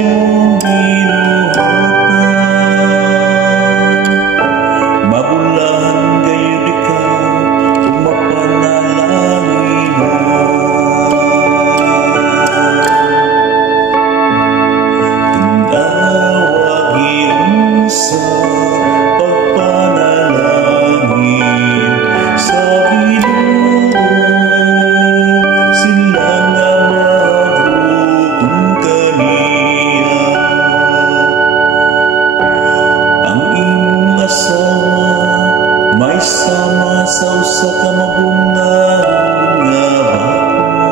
imong binuhatan. Mabulahan gayud ikaw ug mapanalangin na. Tindawag iyon sa pagpanalangin sa Ginoo, sila na maghugong kaniya. Ang imong asawa may sama sa usa ka mabungahon nga bako,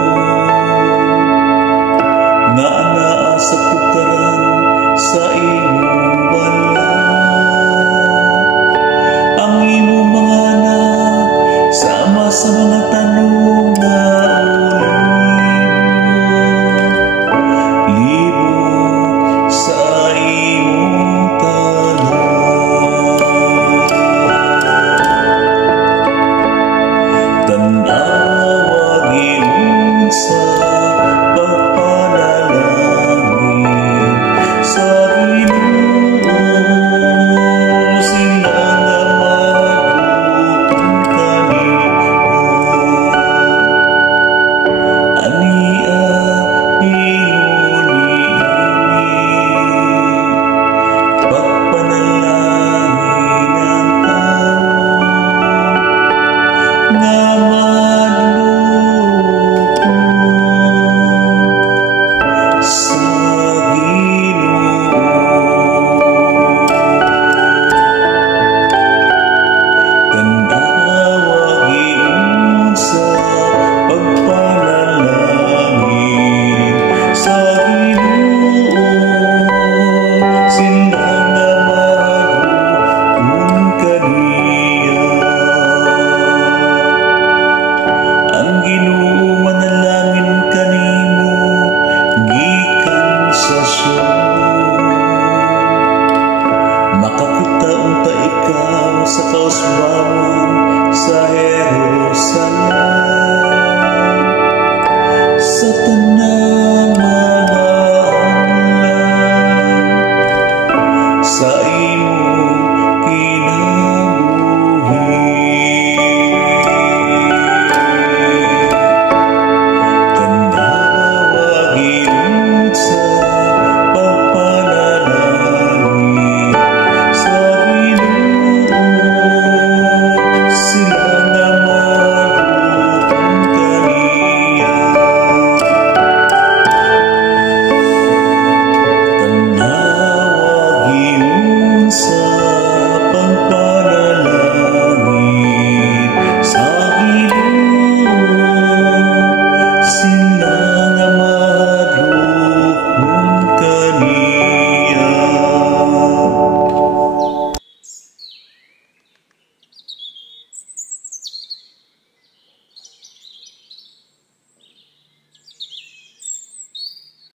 nga anaa sa pukaran sa imong balay. Ang imong mga anak sama sa mga tanong nga libo sa imong tanan. Tandawag iyon sa pagpanalangin sa